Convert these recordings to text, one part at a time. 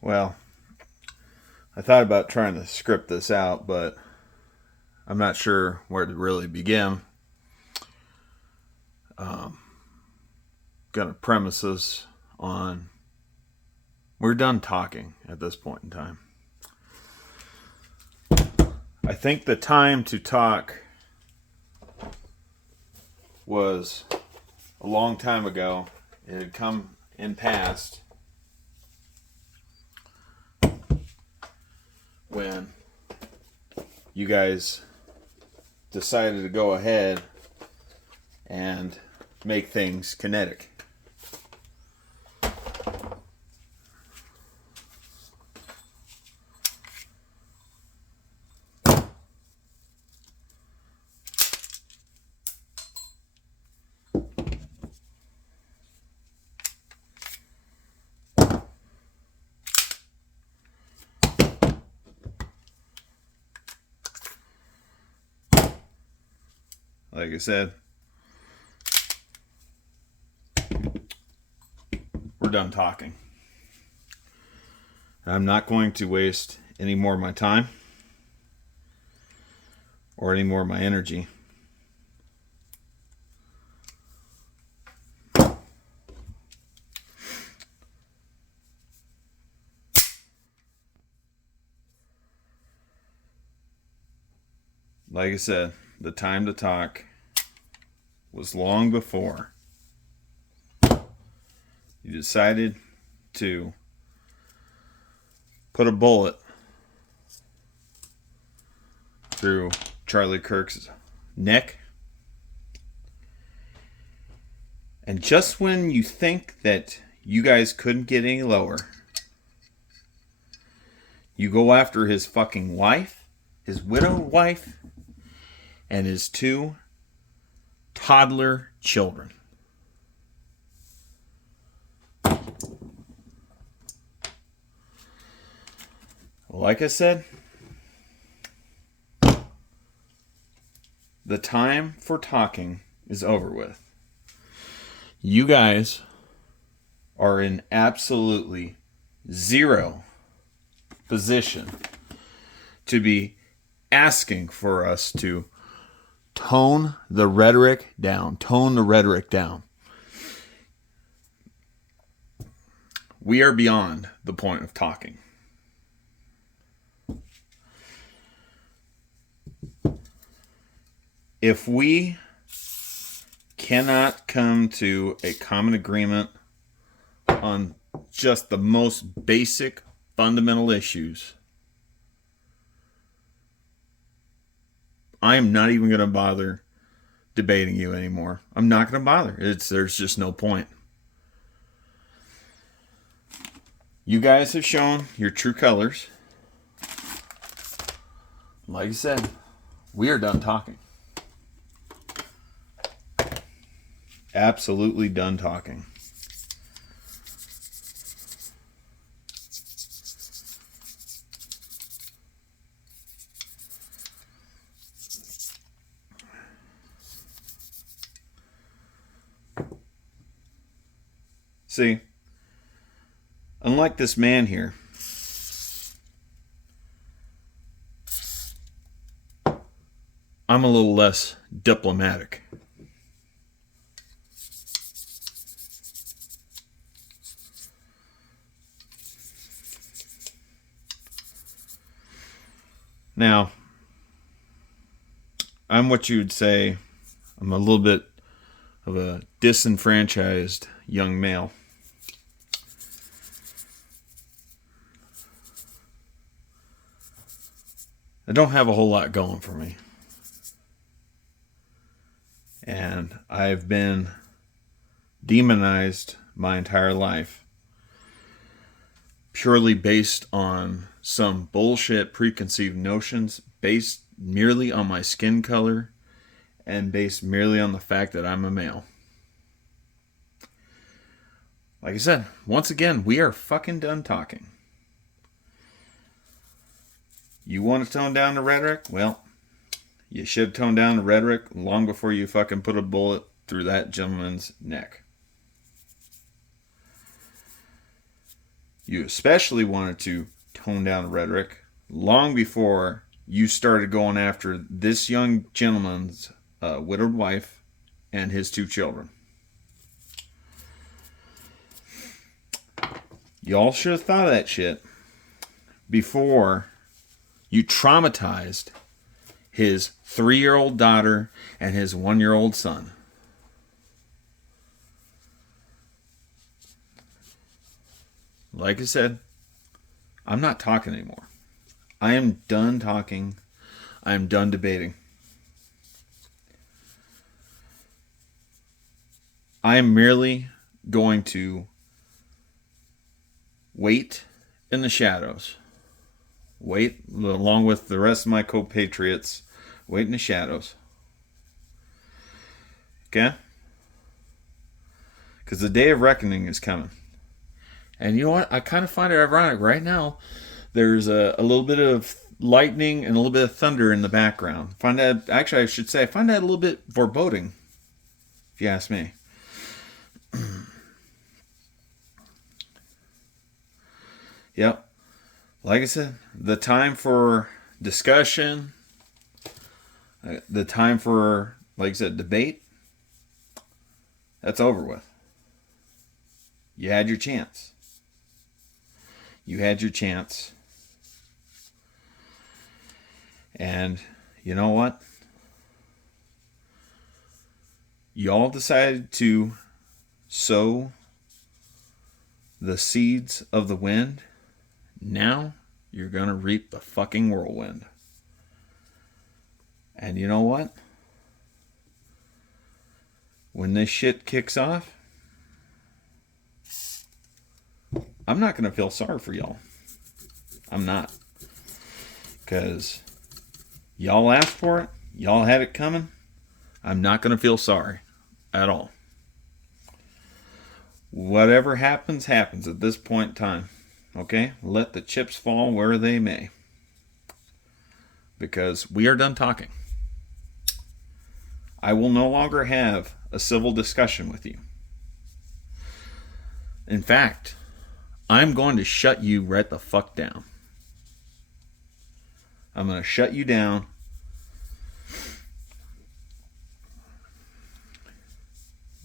Well, I thought about trying to script this out, but I'm not sure where to really begin. Um, Gonna premise this on we're done talking at this point in time. I think the time to talk was a long time ago. It had come in past when you guys decided to go ahead and make things kinetic. Like I said, we're done talking. I'm not going to waste any more of my time or any more of my energy. Like I said, the time to talk was long before you decided to put a bullet through Charlie Kirk's neck. And just when you think that you guys couldn't get any lower, you go after his fucking wife, his widowed wife, and his two toddler children. Like I said, the time for talking is over with. You guys are in absolutely zero position to be asking for us to tone the rhetoric down. Tone the rhetoric down. We are beyond the point of talking. If we cannot come to a common agreement on just the most basic fundamental issues, I am not even going to bother debating you anymore. I'm not going to bother. There's just no point. You guys have shown your true colors. Like I said, we are done talking. Absolutely done talking. See, unlike this man here, I'm a little less diplomatic. Now, I'm what you'd say, I'm a little bit of a disenfranchised young male. I don't have a whole lot going for me. And I've been demonized my entire life purely based on some bullshit preconceived notions based merely on my skin color and based merely on the fact that I'm a male. Like I said, once again, we are fucking done talking. You want to tone down the rhetoric? Well, you should tone down the rhetoric long before you fucking put a bullet through that gentleman's neck. You especially wanted to tone down the rhetoric long before you started going after this young gentleman's widowed wife and his 2 children. Y'all should have thought of that shit before you traumatized his 3-year-old daughter and his 1-year-old son. Like I said, I'm not talking anymore. I am done talking. I am done debating. I am merely going to wait in the shadows. Wait, along with the rest of my compatriots, wait in the shadows. Okay? Because the day of reckoning is coming. And you know what? I kind of find it ironic. Right now, there's a little bit of lightning and a little bit of thunder in the background. I find that a little bit foreboding, if you ask me. Yep. Like I said, the time for discussion, the time for, like I said, debate, that's over with. You had your chance. You had your chance. And you know what? Y'all decided to sow the seeds of the wind. Now you're going to reap the fucking whirlwind. And you know what? When this shit kicks off, I'm not going to feel sorry for y'all. I'm not. Because y'all asked for it. Y'all had it coming. I'm not going to feel sorry at all. Whatever happens, happens at this point in time. Okay? Let the chips fall where they may. Because we are done talking. I will no longer have a civil discussion with you. In fact, I'm going to shut you right the fuck down. I'm going to shut you down.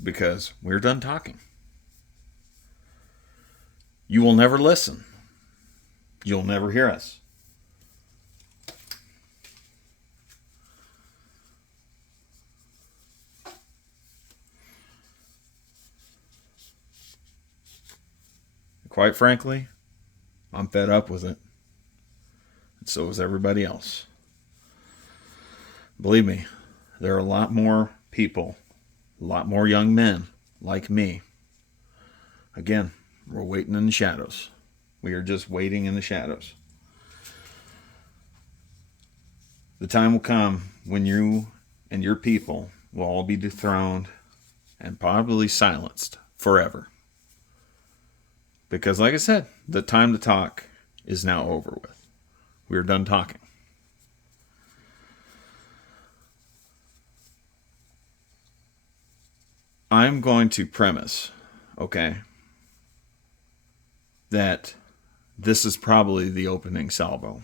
Because we're done talking. You will never listen. You'll never hear us. Quite frankly, I'm fed up with it. And so is everybody else. Believe me, there are a lot more people, a lot more young men like me. Again, we're waiting in the shadows. We are just waiting in the shadows. The time will come when you and your people will all be dethroned and probably silenced forever. Because like I said, the time to talk is now over with. We're done talking. I'm going to premise, okay, that this is probably the opening salvo.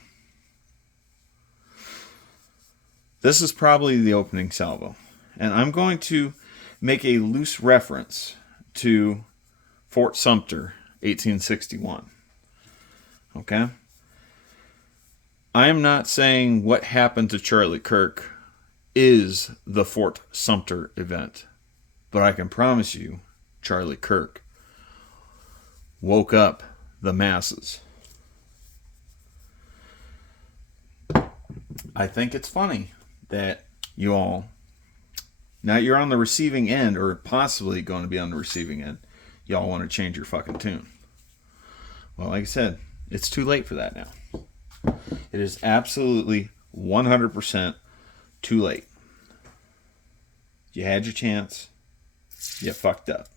This is probably the opening salvo. And I'm going to make a loose reference to Fort Sumter, 1861. Okay? I am not saying what happened to Charlie Kirk is the Fort Sumter event. But I can promise you, Charlie Kirk woke up the masses. I think it's funny that you all, now you're on the receiving end, or possibly going to be on the receiving end, y'all want to change your fucking tune. Well, like I said, it's too late for that now. It is absolutely 100% too late. You had your chance. You fucked up.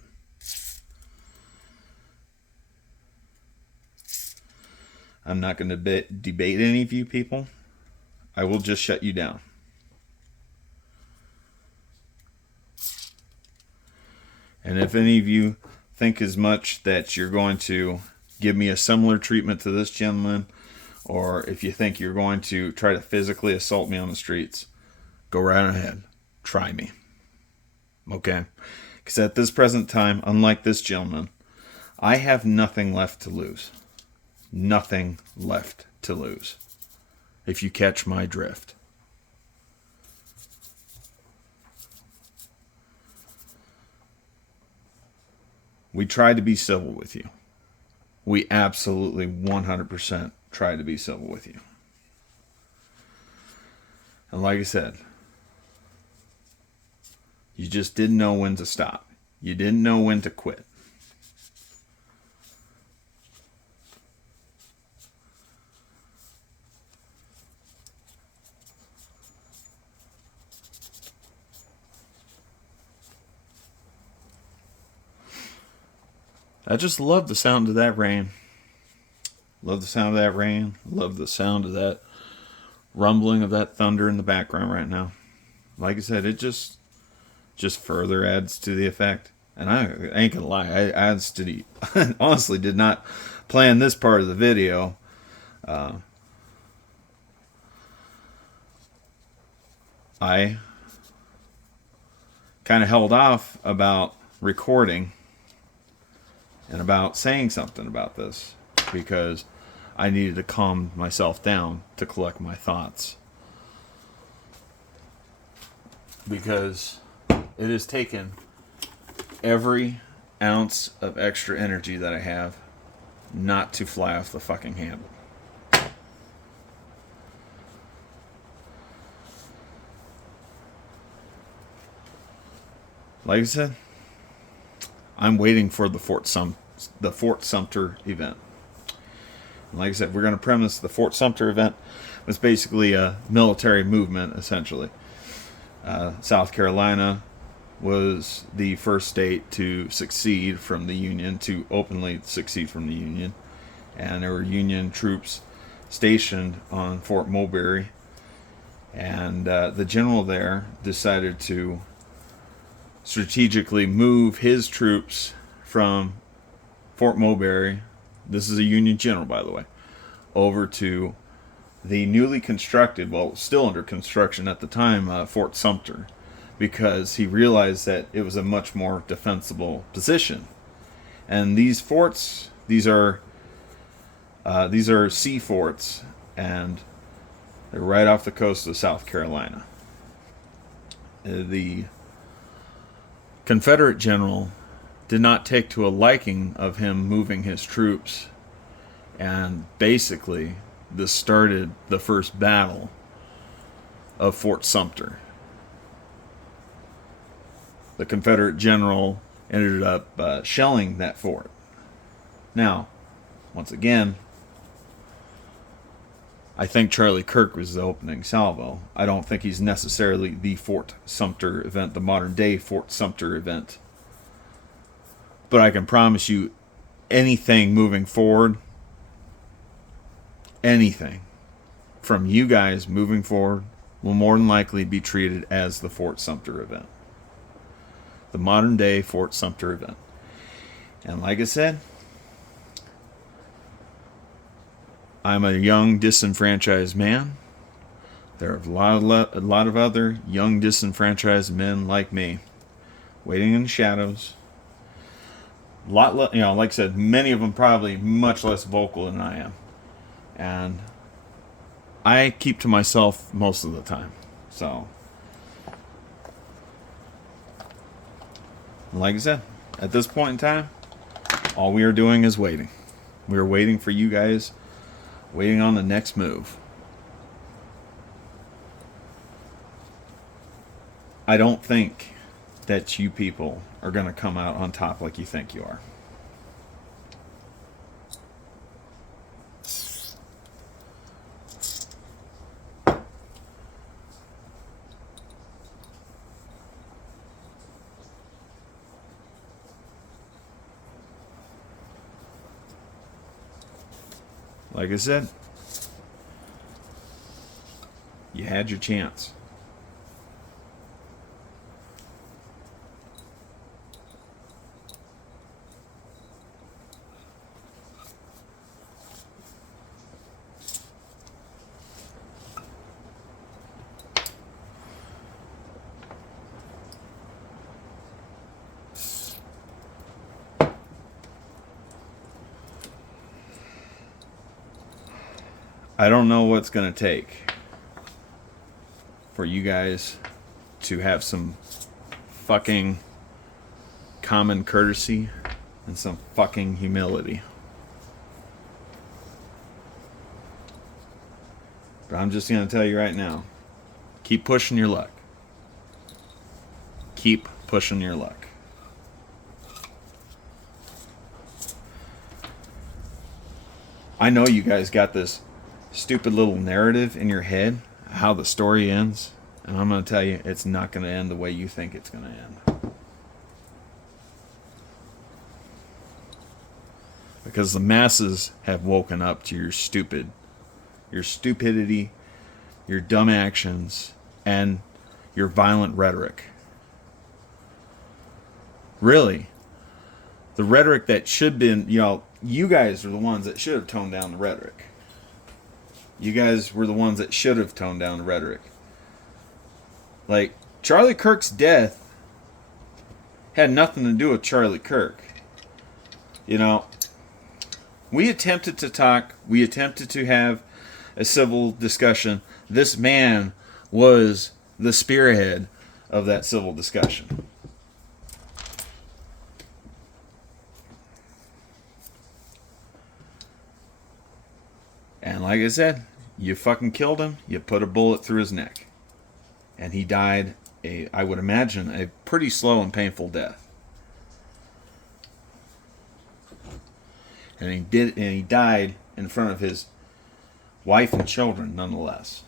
I'm not going to debate any of you people. I will just shut you down. And if any of you think as much that you're going to give me a similar treatment to this gentleman, or if you think you're going to try to physically assault me on the streets, go right ahead. Try me. Okay? Because at this present time, unlike this gentleman, I have nothing left to lose. Nothing left to lose. If you catch my drift. We tried to be civil with you. We absolutely 100% tried to be civil with you. And like I said, you just didn't know when to stop. You didn't know when to quit. I just love the sound of that rain. Love the sound of that rain. Love the sound of that rumbling of that thunder in the background right now. Like I said, it just further adds to the effect. And I ain't gonna lie, I adds to the honestly did not plan this part of the video. I kind of held off about recording and about saying something about this because I needed to calm myself down to collect my thoughts. Because it has taken every ounce of extra energy that I have not to fly off the fucking handle. Like I said, I'm waiting for the Fort Sumter event. And like I said, we're going to premise the Fort Sumter event was basically a military movement, essentially. South Carolina was the first state to secede from the Union, to openly secede from the Union. And there were Union troops stationed on Fort Mulberry. And the general there decided to strategically move his troops from Fort Mulberry, this is a Union general, by the way, over to the newly constructed, well, still under construction at the time, Fort Sumter, because he realized that it was a much more defensible position. And these forts, these are sea forts, and they're right off the coast of South Carolina. The Confederate general did not take to a liking of him moving his troops, and basically this started the first battle of Fort Sumter. The Confederate general ended up shelling that fort. Now, once again, I think Charlie Kirk was the opening salvo. I don't think he's necessarily the Fort Sumter event, the modern day Fort Sumter event. But I can promise you, anything moving forward, anything from you guys moving forward will more than likely be treated as the Fort Sumter event. The modern day Fort Sumter event. And like I said, I'm a young, disenfranchised man. There are a lot of other young, disenfranchised men like me, waiting in the shadows. Like I said, many of them probably much less vocal than I am, and I keep to myself most of the time. So, like I said, at this point in time, all we are doing is waiting. We are waiting for you guys. Waiting on the next move. I don't think that you people are going to come out on top like you think you are. Like I said, you had your chance. I don't know what's going to take for you guys to have some fucking common courtesy and some fucking humility. But I'm just going to tell you right now, keep pushing your luck. Keep pushing your luck. I know you guys got this stupid little narrative in your head, how the story ends, and I'm going to tell you, it's not going to end the way you think it's going to end. Because the masses have woken up to your stupidity, your dumb actions, and your violent rhetoric. Really, the rhetoric that should have been, you guys are the ones that should have toned down the rhetoric. You guys were the ones that should have toned down the rhetoric. Like, Charlie Kirk's death had nothing to do with Charlie Kirk. We attempted to talk. We attempted to have a civil discussion. This man was the spearhead of that civil discussion. And like I said, you fucking killed him. You put a bullet through his neck. And he died, I would imagine, a pretty slow and painful death. And he died in front of his wife and children, nonetheless.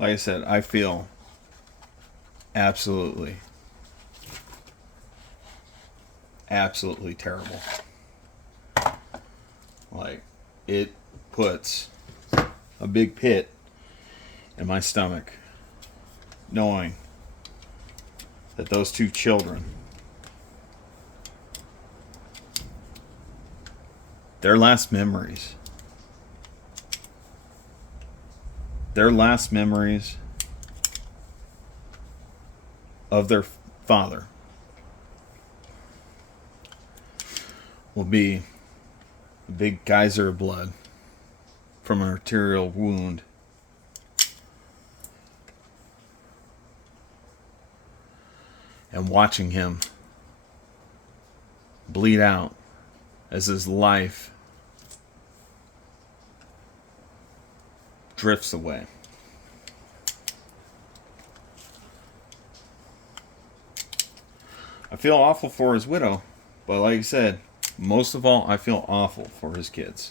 Like I said, I feel absolutely terrible. Like, it puts a big pit in my stomach knowing that those two children, their last memories of their father will be a big geyser of blood from an arterial wound. And watching him bleed out as his life drifts away. I feel awful for his widow, but like I said, most of all, I feel awful for his kids.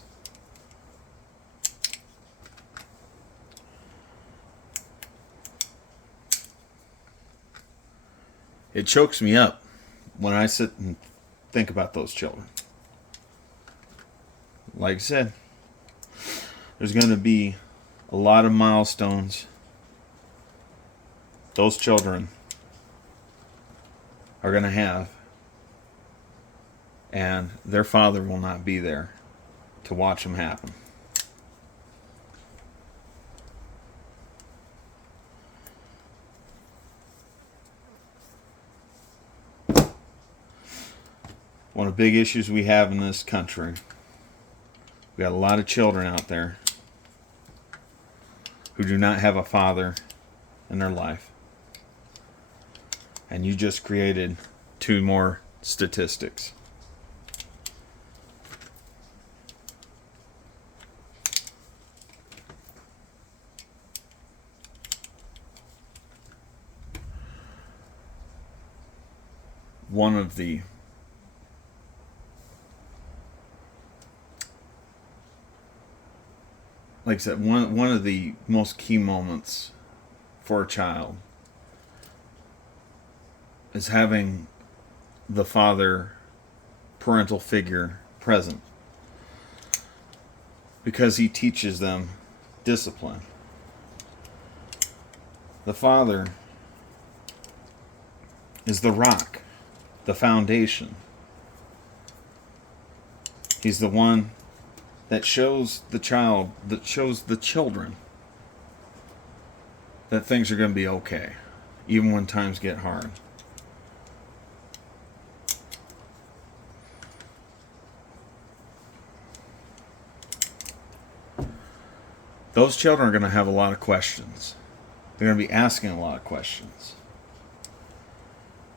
It chokes me up when I sit and think about those children. Like I said, there's going to be a lot of milestones those children are going to have, and their father will not be there to watch them happen. One of the big issues we have in this country, we got a lot of children out there who do not have a father in their life. And you just created 2 more statistics. One of the like I said, one of the most key moments for a child is having the father parental figure present, because he teaches them discipline. The father is the rock, the foundation. He's the one that shows the child, that shows the children that things are going to be okay, even when times get hard. Those children are going to have a lot of questions. They're going to be asking a lot of questions.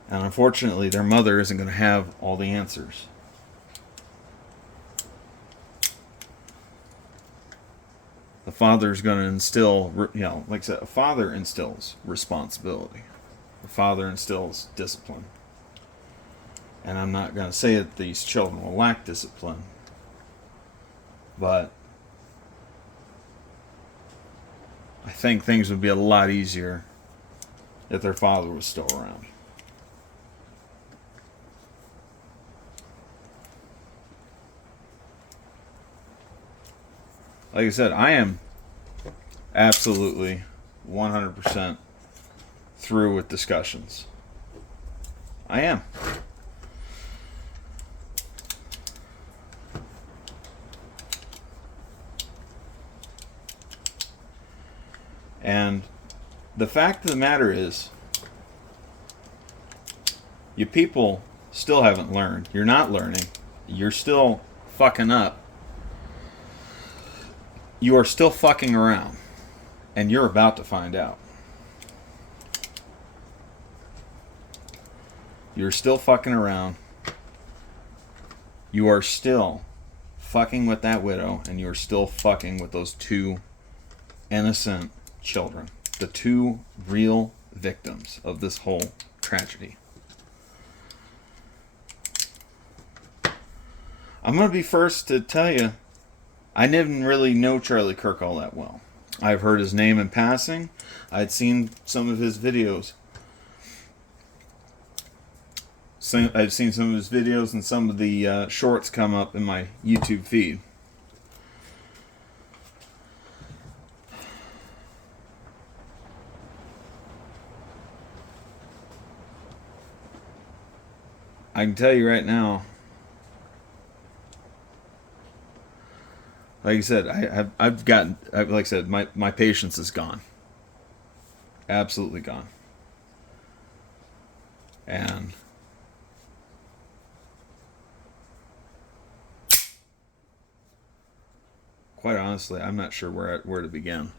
And unfortunately, their mother isn't going to have all the answers. The father is going to instill, like I said, a father instills responsibility. The father instills discipline. And I'm not going to say that these children will lack discipline, but I think things would be a lot easier if their father was still around. Like I said, I am absolutely 100% through with discussions. I am. And the fact of the matter is, you people still haven't learned. You're not learning. You're still fucking up. You are still fucking around, and you're about to find out. You're still fucking around. You are still fucking with that widow, and you're still fucking with those 2 innocent children. The 2 real victims of this whole tragedy. I'm going to be first to tell you, I didn't really know Charlie Kirk all that well. I've heard his name in passing. I'd seen some of his videos. I've seen some of his videos and some of the shorts come up in my YouTube feed. I can tell you right now, like I said, like I said, my patience is gone. Absolutely gone. And quite honestly, I'm not sure where to begin.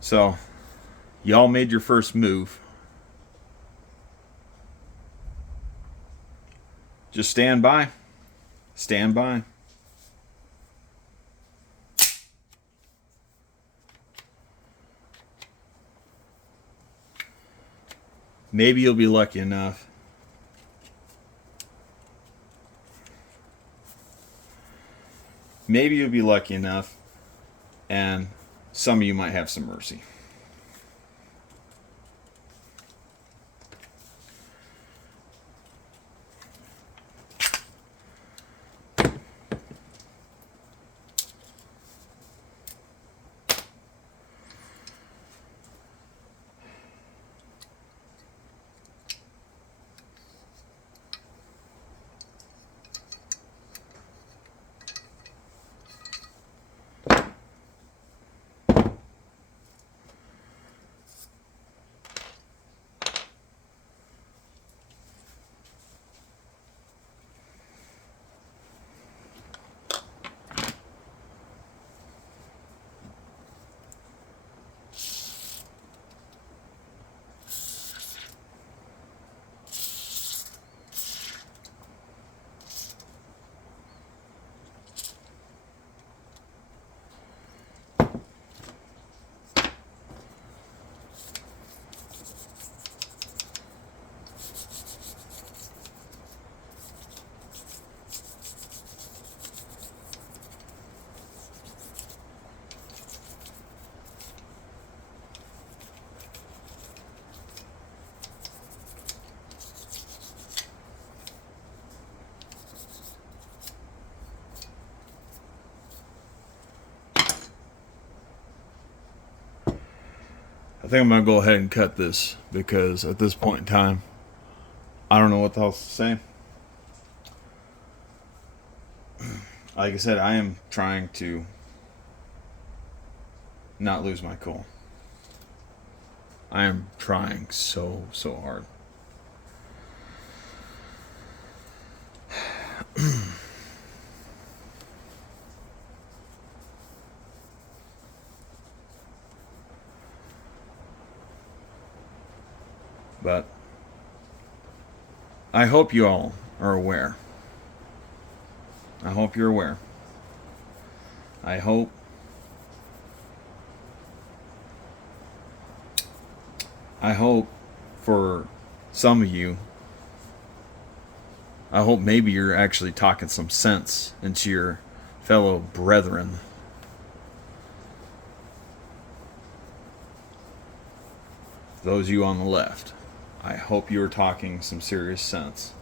So, y'all made your first move. Just stand by. Stand by. Maybe you'll be lucky enough. Maybe you'll be lucky enough, and some of you might have some mercy. think I'm going to go ahead and cut this because at this point in time, I don't know what else to say. Like I said, I am trying to not lose my cool. I am trying so hard. But I hope you all are aware. I hope you're aware. I hope for some of you, I hope maybe you're actually talking some sense into your fellow brethren. Those of you on the left, I hope you are talking some serious sense.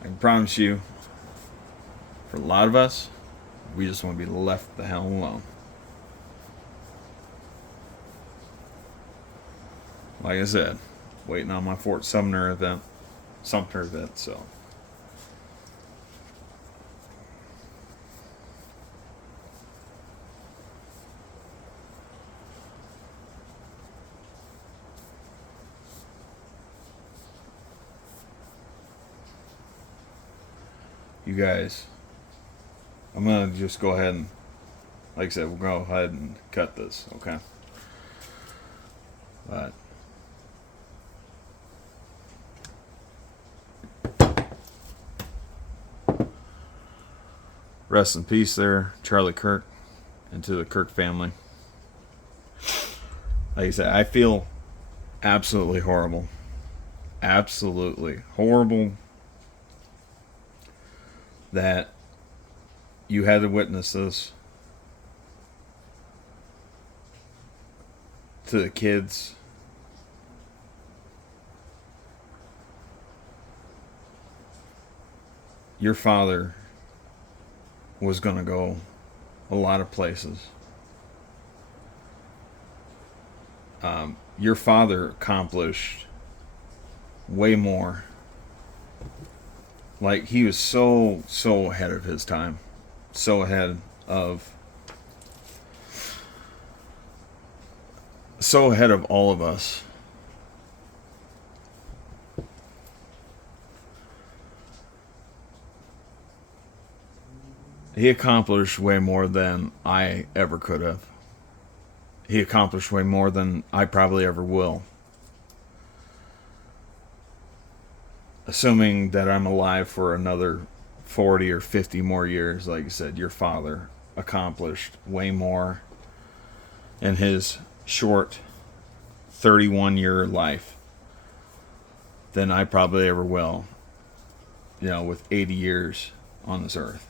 I can promise you, for a lot of us, we just want to be left the hell alone. Like I said, waiting on my Fort Sumter event, so. You guys, I'm going to just go ahead and, like I said, we'll go ahead and cut this, okay? But rest in peace there, Charlie Kirk, and to the Kirk family. Like I said, I feel absolutely horrible. Absolutely horrible that you had to witness this. To the kids, your father was going to go a lot of places. Your father accomplished way more. Like, he was so ahead of his time. So ahead of all of us. He accomplished way more than I ever could have. He accomplished way more than I probably ever will. Assuming that I'm alive for another 40 or 50 more years, like I said, your father accomplished way more in his short 31-year life than I probably ever will, with 80 years on this earth.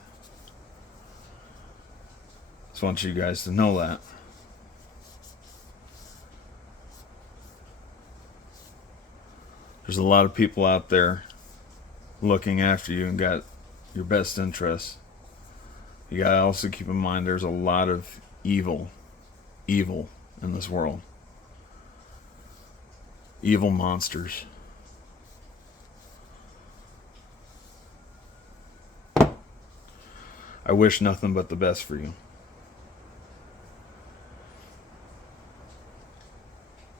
Just want you guys to know that. There's a lot of people out there looking after you and got your best interests. You gotta also keep in mind there's a lot of evil in this world. Evil monsters. I wish nothing but the best for you.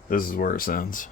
This is where it ends.